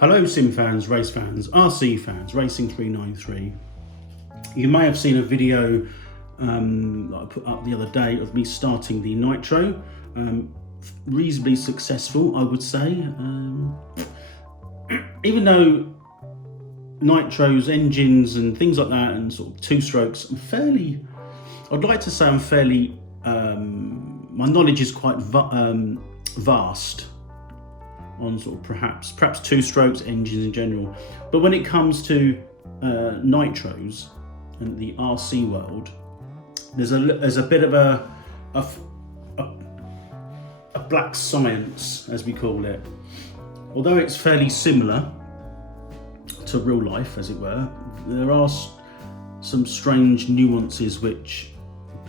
Hello sim fans, race fans, RC fans, Racing 393. You may have seen a video that I put up the other day of me starting the Nitro. Reasonably successful, I would say. Even though Nitro's engines and things like that and sort of two strokes, I'd like to say I'm fairly, my knowledge is quite vast on sort of perhaps two strokes engines in general. But when it comes to nitros and the RC world, there's a bit of a black science, as we call it. Although it's fairly similar to real life, as it were, there are some strange nuances which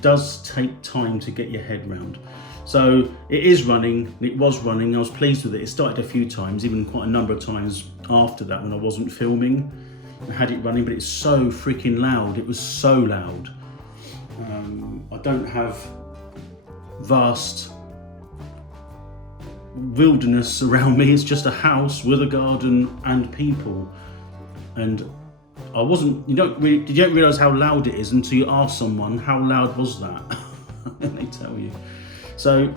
does take time to get your head round. So it is running, it was running, I was pleased with it. It started a few times, even quite a number of times after that when I wasn't filming. I had it running, but it's so freaking loud. It was so loud. I don't have vast wilderness around me. It's just a house with a garden and people. And I wasn't, you don't realise how loud it is until you ask someone, how loud was that? And they tell you. So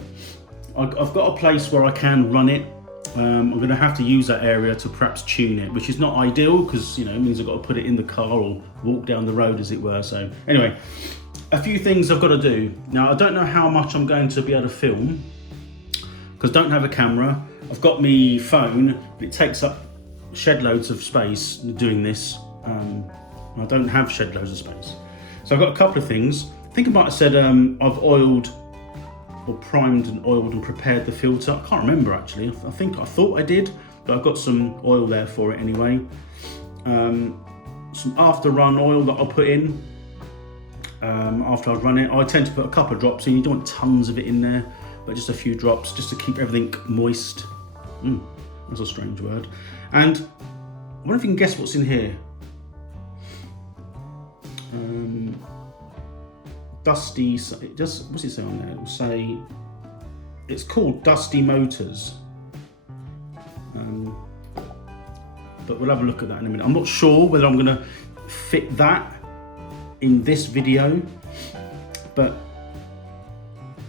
I've got a place where I can run it. I'm going to have to use that area to perhaps tune it, which is not ideal because, you know, it means I've got to put it in the car or walk down the road, as it were. So anyway, a few things I've got to do. Now, I don't know how much I'm going to be able to film because I don't have a camera. I've got my phone, but it takes up shed loads of space doing this. I don't have shed loads of space. So I've got a couple of things. I think I might have said I've oiled or primed and oiled and prepared the filter. I can't remember actually. I thought I did, but I've got some oil there for it anyway. Some after run oil that I'll put in after I've run it. I tend to put a couple of drops in. You don't want tons of it in there, but just a few drops just to keep everything moist. That's a strange word. And I wonder if you can guess what's in here. Dusty, what's it say on there? It will say, it's called Dusty Motors. But we'll have a look at that in a minute. I'm not sure whether I'm gonna fit that in this video, but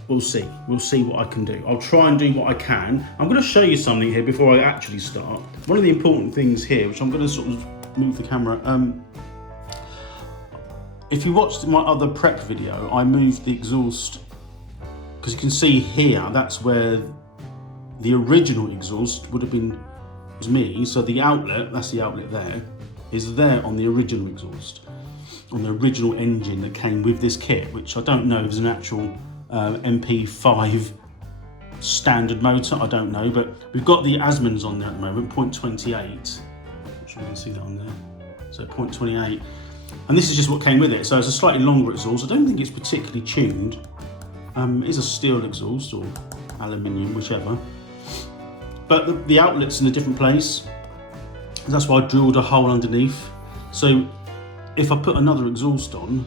we'll see. We'll see what I can do. I'll try and do what I can. I'm gonna show you something here before I actually start. One of the important things here, which I'm gonna sort of move the camera, if you watched my other prep video, I moved the exhaust, because you can see here, that's where the original exhaust would have been, was me. So the outlet, that's the outlet there, is there on the original exhaust, on the original engine that came with this kit, which I don't know if it's an actual MP5 standard motor, I don't know, but we've got the Asmans on there at the moment, 0.28. I'm sure you can see that on there. So 0.28. And this is just what came with it. So it's a slightly longer exhaust. I don't think it's particularly tuned. It is a steel exhaust or aluminium, whichever. But the outlet's in a different place. That's why I drilled a hole underneath. So if I put another exhaust on,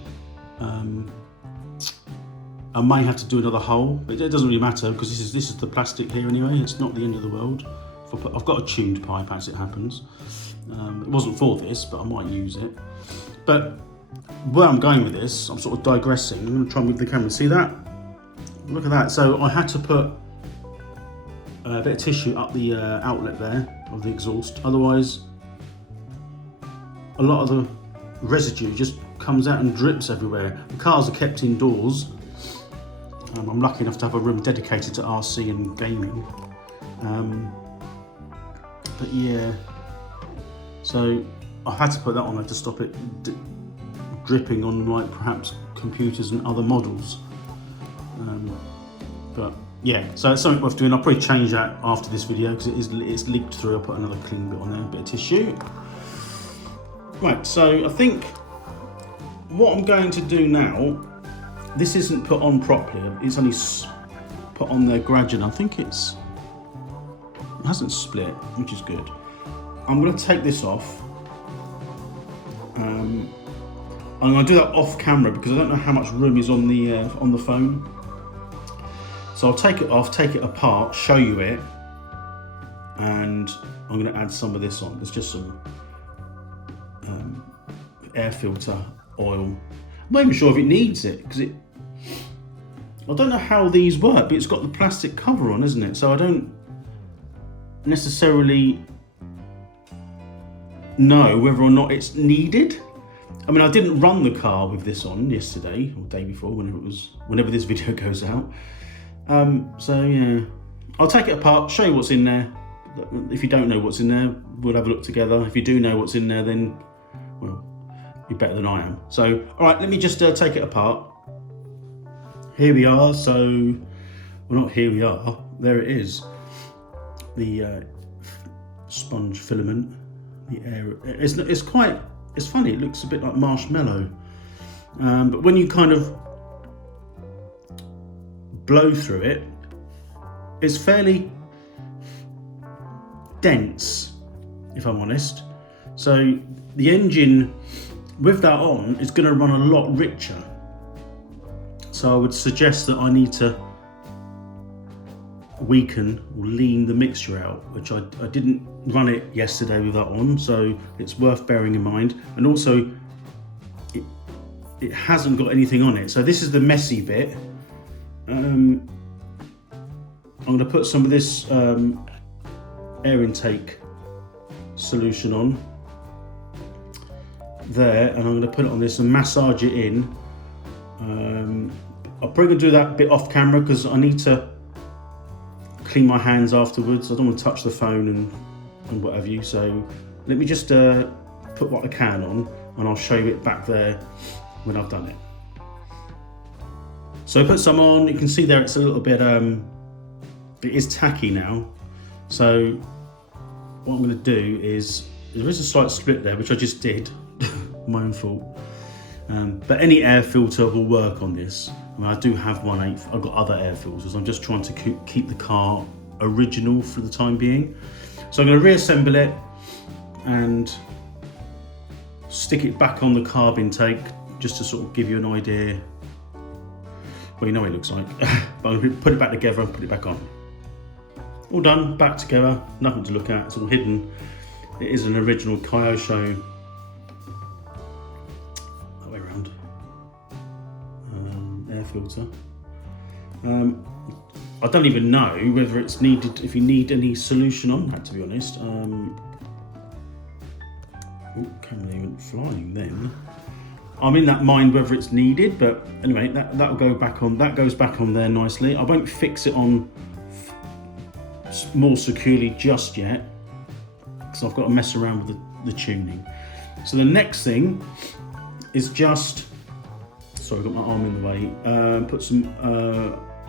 I may have to do another hole. But it doesn't really matter because this is the plastic here anyway. It's not the end of the world. I've got a tuned pipe as it happens. It wasn't for this, but I might use it. But where I'm going with this, I'm sort of digressing. I'm going to try and move the camera. See that? Look at that. So I had to put a bit of tissue up the outlet there of the exhaust. Otherwise, a lot of the residue just comes out and drips everywhere. The cars are kept indoors. I'm lucky enough to have a room dedicated to RC and gaming. But yeah, so I had to put that on there to stop it dripping on, like, perhaps computers and other models. But yeah, so it's something worth doing. I'll probably change that after this video because it's leaked through. I'll put another clean bit on there, a bit of tissue. Right, so I think what I'm going to do now, this isn't put on properly. It's only put on there gradually. I think it hasn't split, which is good. I'm going to take this off. I'm going to do that off camera because I don't know how much room is on the phone. So I'll take it off, take it apart, show you it, and I'm going to add some of this on. There's just some air filter oil. I'm not even sure if it needs it, because I don't know how these work, but it's got the plastic cover on, isn't it? So I don't necessarily know whether or not it's needed. I mean, I didn't run the car with this on yesterday or day before, whenever this video goes out. So yeah, I'll take it apart, show you what's in there. If you don't know what's in there, we'll have a look together. If you do know what's in there, then, well, you're better than I am. So, all right, let me just take it apart. Here we are. So, well, not here we are. There it is. The sponge filament. The air. It's funny. It looks a bit like marshmallow. But when you kind of blow through it, it's fairly dense, if I'm honest. So the engine with that on is going to run a lot richer. So I would suggest that I need to weaken or lean the mixture out, which I didn't run it yesterday with that on, so it's worth bearing in mind. And also it hasn't got anything on it, so this is the messy bit. I'm going to put some of this air intake solution on there, and I'm going to put it on this and massage it in. I'll probably do that bit off camera because I need to clean my hands afterwards. I don't want to touch the phone and what have you, so let me just put what I can on, and I'll show you it back there when I've done it. So I put some on. You can see there it's a little bit it is tacky now. So what I'm going to do is, there is a slight split there, which I just did, my own fault. But any air filter will work on this. I mean, I do have 1/8. I've got other air filters. I'm just trying to keep the car original for the time being. So I'm going to reassemble it and stick it back on the carb intake, just to sort of give you an idea. Well, you know what it looks like. But I'm going to put it back together and put it back on. All done, back together, nothing to look at, it's all hidden. It is an original Kyosho, that way around, air filter. I don't even know whether it's needed, if you need any solution on that, to be honest. Camera even flying then. I'm in that mind whether it's needed, but anyway, that'll go back on, that goes back on there nicely. I won't fix it on more securely just yet, because I've got to mess around with the tuning. So the next thing is just, sorry, I've got my arm in the way, put some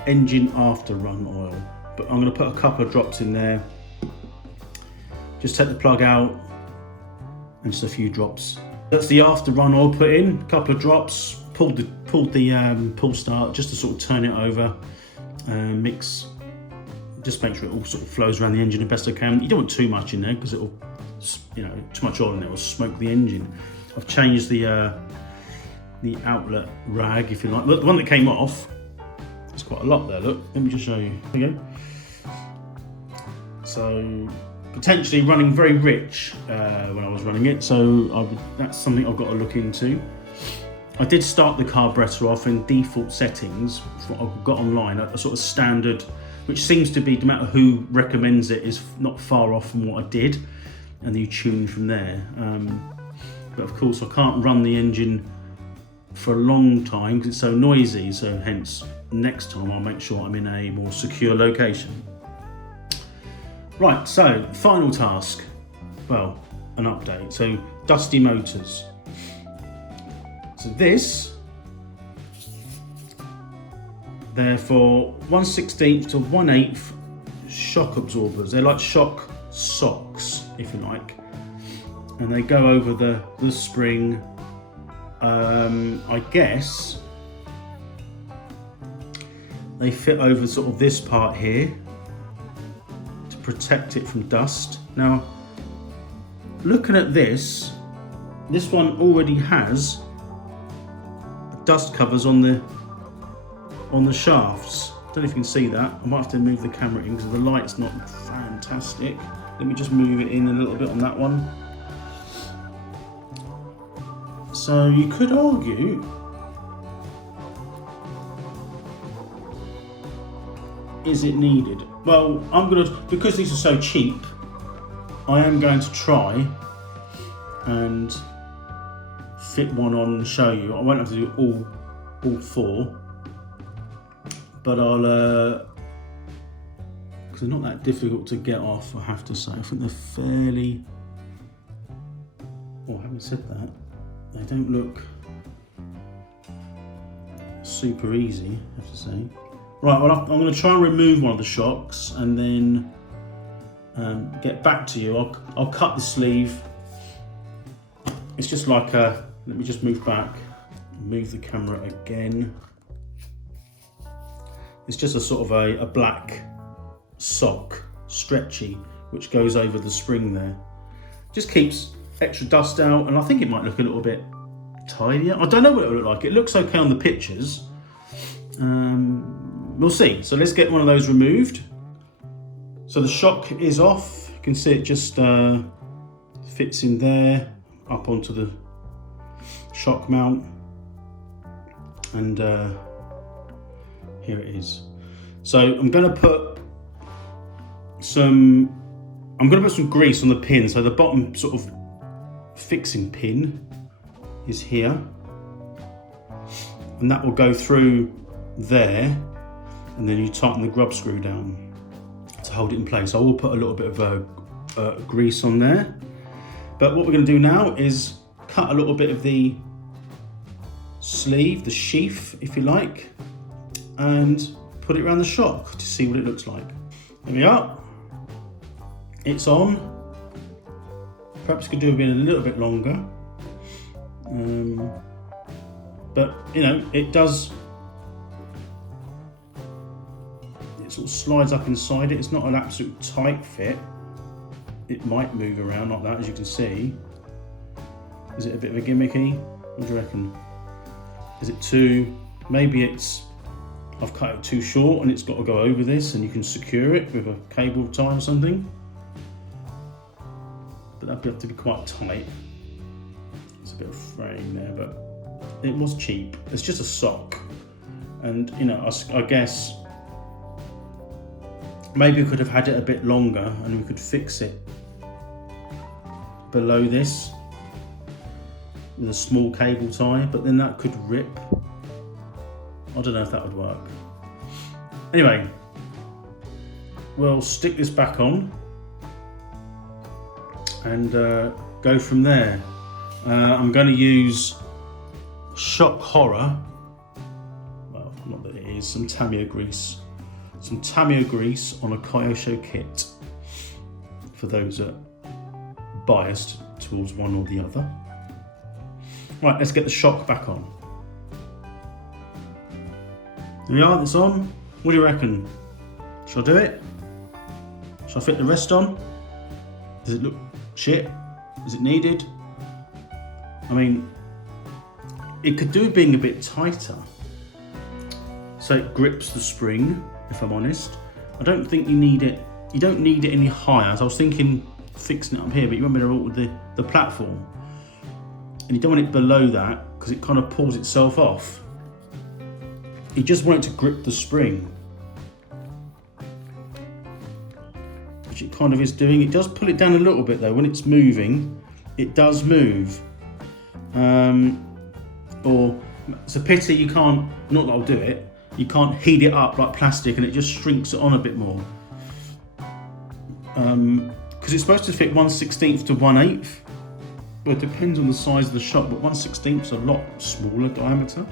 engine after run oil, but I'm going to put a couple of drops in there. Just take the plug out and just a few drops. That's the after run oil put in, a couple of drops, pulled the pull start just to sort of turn it over, mix. Just make sure it all sort of flows around the engine the best I can. You don't want too much in there because it'll, too much oil in there will smoke the engine. I've changed the outlet rag, if you like. Look, the one that came off, there's quite a lot there, look. Let me just show you. There you go. So, potentially running very rich when I was running it, so that's something I've got to look into. I did start the carburetor off in default settings, what I've got online, a sort of standard, which seems to be, no matter who recommends it, is not far off from what I did, and then you tune from there. But of course I can't run the engine for a long time because it's so noisy, so hence next time I'll make sure I'm in a more secure location. Right, so final task, well, an update. So dusty motors. So this, they're for 1/16 to 1/8 shock absorbers. They're like shock socks, if you like, and they go over the spring. I guess they fit over sort of this part here to protect it from dust. Now, looking at this one already has dust covers on the shafts. I don't know if you can see that. I might have to move the camera in because the light's not fantastic. Let me just move it in a little bit on that one. So you could argue is it needed? Well, because these are so cheap, I am going to try and fit one on and show you. I won't have to do all four, but I'll because they're not that difficult to get off, I have to say. I think they're fairly, having said that, they don't look super easy, I have to say. Right, well, I'm going to try and remove one of the shocks and then get back to you. I'll cut the sleeve. It's just like let me just move back, move the camera again. It's just a sort of a black sock, stretchy, which goes over the spring there. Just keeps extra dust out, and I think it might look a little bit tidier. I don't know what it will look like. It looks okay on the pictures. We'll see. So let's get one of those removed. So the shock is off. You can see it just fits in there, up onto the shock mount, and here it is. So I'm going to put some grease on the pin. So the bottom sort of fixing pin is here, and that will go through there, and then you tighten the grub screw down to hold it in place. I will put a little bit of grease on there, but what we're going to do now is cut a little bit of the sleeve, the sheath if you like, and put it around the shock to see what it looks like. There we are. It's on. Perhaps could do a little bit longer, but you know, it does. It sort of slides up inside it. It's not an absolute tight fit. It might move around like that, as you can see. Is it a bit of a gimmicky? What do you reckon? Is it too? Maybe it's. I've cut it too short, and it's got to go over this, and you can secure it with a cable tie or something. But that'd have to be quite tight. It's a bit of frame there, but it was cheap. It's just a sock, and you know, I guess maybe we could have had it a bit longer, and we could fix it below this with a small cable tie, but then that could rip. I don't know if that would work. Anyway, we'll stick this back on and go from there. I'm going to use Shock Horror, well, not that it is, some Tamiya grease. Some Tamiya grease on a Kyosho kit, for those that are biased towards one or the other. Right, let's get the shock back on. There we are, it's on. What do you reckon? Shall I do it? Shall I fit the rest on? Does it look shit? Is it needed? I mean, it could do being a bit tighter, so it grips the spring, if I'm honest. I don't think you need it. You don't need it any higher. So I was thinking fixing it up here, but you want me to alter the platform, and you don't want it below that because it kind of pulls itself off. You just want it to grip the spring, which it kind of is doing. It does pull it down a little bit though. When it's moving, it does move. Or it's a pity you can't, not that I'll do it, you can't heat it up like plastic and it just shrinks it on a bit more. Because it's supposed to fit 1/16 to 1/8. Well, it depends on the size of the shock, but 1/16 is a lot smaller diameter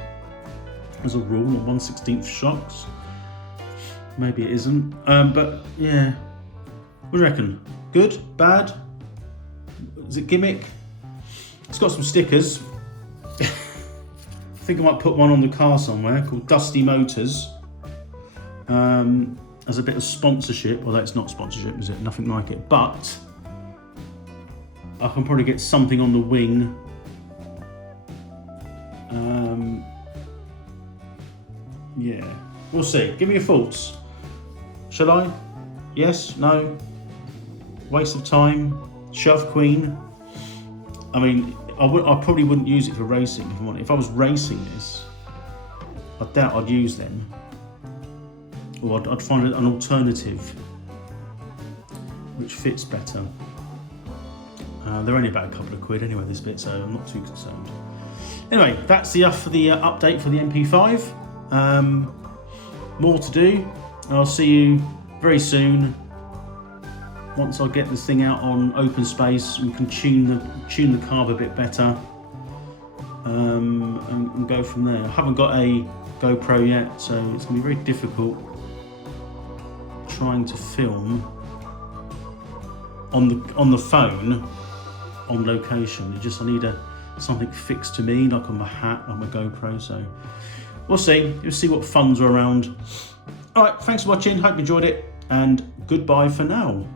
as a rule on 1/16 shocks. Maybe it isn't, but yeah. What do you reckon? Good? Bad? Is it gimmick? It's got some stickers. I think I might put one on the car somewhere called Dusty Motors as a bit of sponsorship, although it's not sponsorship, is it? Nothing like it. But I can probably get something on the wing. Yeah, we'll see. Give me your thoughts. Shall I? Yes? No? waste of time, shove queen. I mean, I probably wouldn't use it for racing if I wanted. If I was racing this, I doubt I'd use them. Or I'd find an alternative which fits better. They're only about a couple of quid anyway, this bit, so I'm not too concerned. Anyway, that's the update for the MP5. More to do. I'll see you very soon. Once I get this thing out on open space, we can tune the carb a bit better, and go from there. I haven't got a GoPro yet, so it's going to be very difficult trying to film on the phone on location. I need something fixed to me, like on my hat, on my GoPro. So we'll see. We'll see what funds are around. All right, thanks for watching. Hope you enjoyed it, and goodbye for now.